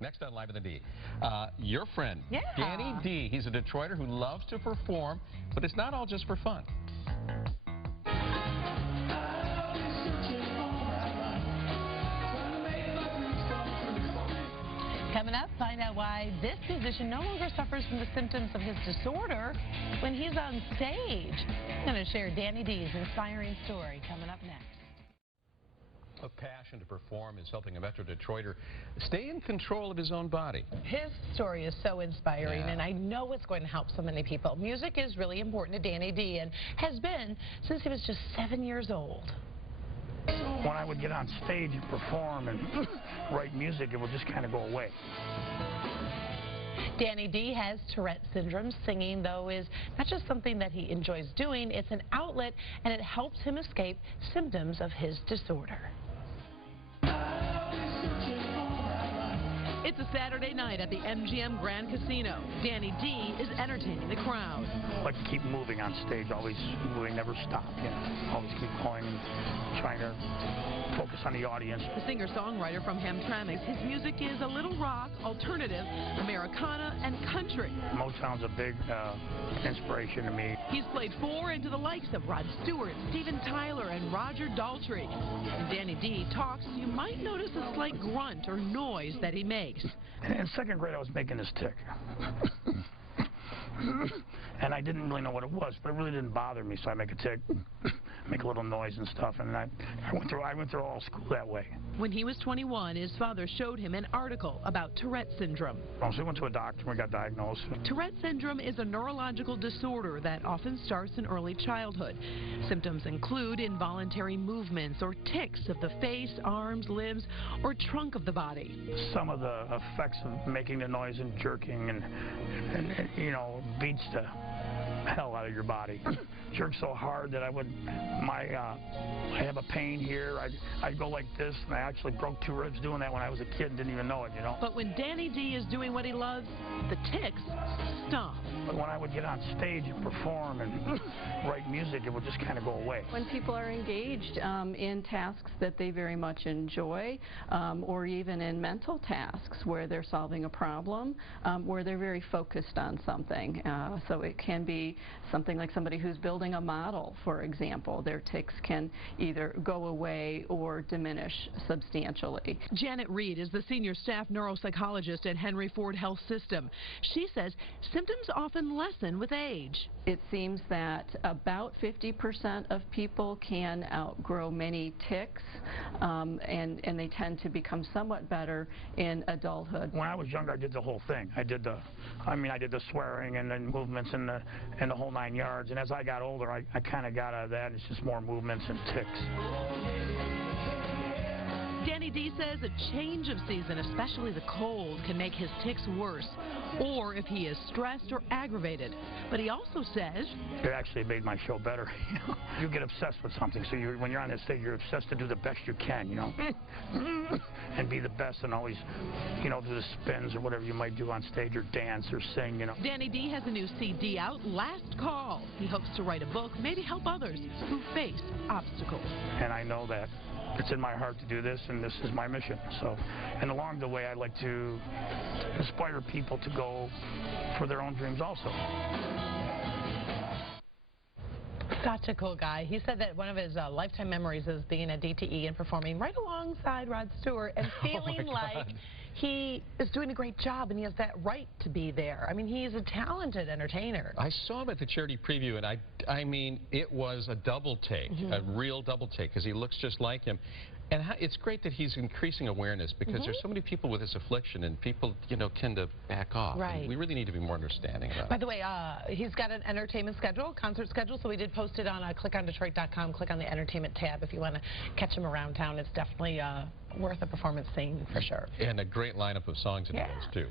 Next on Live in the D, your friend, Yeah. Danny D. He's a Detroiter who loves to perform, but it's not all just for fun. Coming up, find out why this musician no longer suffers from the symptoms of his disorder when he's on stage. I'm going to share Danny D's inspiring story coming up next. A passion to perform is helping a Metro Detroiter stay in control of his own body. His story is so inspiring, Yeah. and I know it's going to help so many people. Music is really important to Danny D and has been since he was just 7 years old. When I would get on stage and perform and write music, it would just kind of go away. Danny D has Tourette syndrome. Singing, though, is not just something that he enjoys doing, it's an outlet, and it helps him escape symptoms of his disorder. It's a Saturday night at the MGM Grand Casino. Danny D is entertaining the crowd. I like to keep moving on stage, always moving, never stop. You know, always keep going and trying to focus on the audience. The singer-songwriter from Hamtramck, his music is a little rock, alternative, Americana, and country. Motown's a big inspiration to me. He's played for and to the likes of Rod Stewart, Steven Tyler, and Roger Daltrey. When Danny D talks, you might notice a slight grunt or noise that he makes. In second grade, I was making this tick. And I didn't really know what it was, but it really didn't bother me, so I make a tick, make a little noise and stuff, and I went through all school that way. When he was 21, his father showed him an article about Tourette syndrome. So we went to a doctor and we got diagnosed. Tourette syndrome is a neurological disorder that often starts in early childhood. Symptoms include involuntary movements or tics of the face, arms, limbs, or trunk of the body. Some of the effects of making the noise and jerking and you know, beats the hell out of your body. Jerk so hard that I have a pain here. I'd go like this, and I actually broke 2 ribs doing that when I was a kid and didn't even know it, you know. But when Danny D is doing what he loves, the tics stop. But when I would get on stage and perform and write music, it would just kind of go away. When people are engaged in tasks that they very much enjoy, or even in mental tasks where they're solving a problem, where they're very focused on something. So it can be something like somebody who's building a model, for example. Their tics can either go away or diminish substantially. Janet Reed is the senior staff neuropsychologist at Henry Ford Health System. She says symptoms often lessen with age. It seems that about 50% of people can outgrow many tics, and they tend to become somewhat better in adulthood. When I was younger, I did the whole thing. I did the swearing and the movements and the whole 9 yards. And as I got older, I kind of got out of that. It's just more movements and tics. Danny D says a change of season, especially the cold, can make his tics worse, or if he is stressed or aggravated. But he also says it actually made my show better. You get obsessed with something, so when you're on that stage, you're obsessed to do the best you can, you know, and be the best, and always, you know, do the spins or whatever you might do on stage, or dance or sing, you know. Danny D has a new CD out, Last Call. He hopes to write a book, maybe help others who face obstacles. And I know that it's in my heart to do this, and this is my mission. So, and along the way, I'd like to inspire people to go for their own dreams also. Such a cool guy. He said that one of his lifetime memories is being at DTE and performing right alongside Rod Stewart and feeling like he is doing a great job and he has that right to be there. I mean, he's a talented entertainer. I saw him at the charity preview, and I mean, it was a double take, a real double take, because he looks just like him. And it's great that he's increasing awareness, because there's so many people with this affliction, and people, you know, tend to back off. Right. And we really need to be more understanding about it. By the way, he's got an entertainment schedule, concert schedule, so we did post it on clickondetroit.com. Click on the entertainment tab if you want to catch him around town. It's definitely worth a performance scene for sure. And a great lineup of songs and those, too.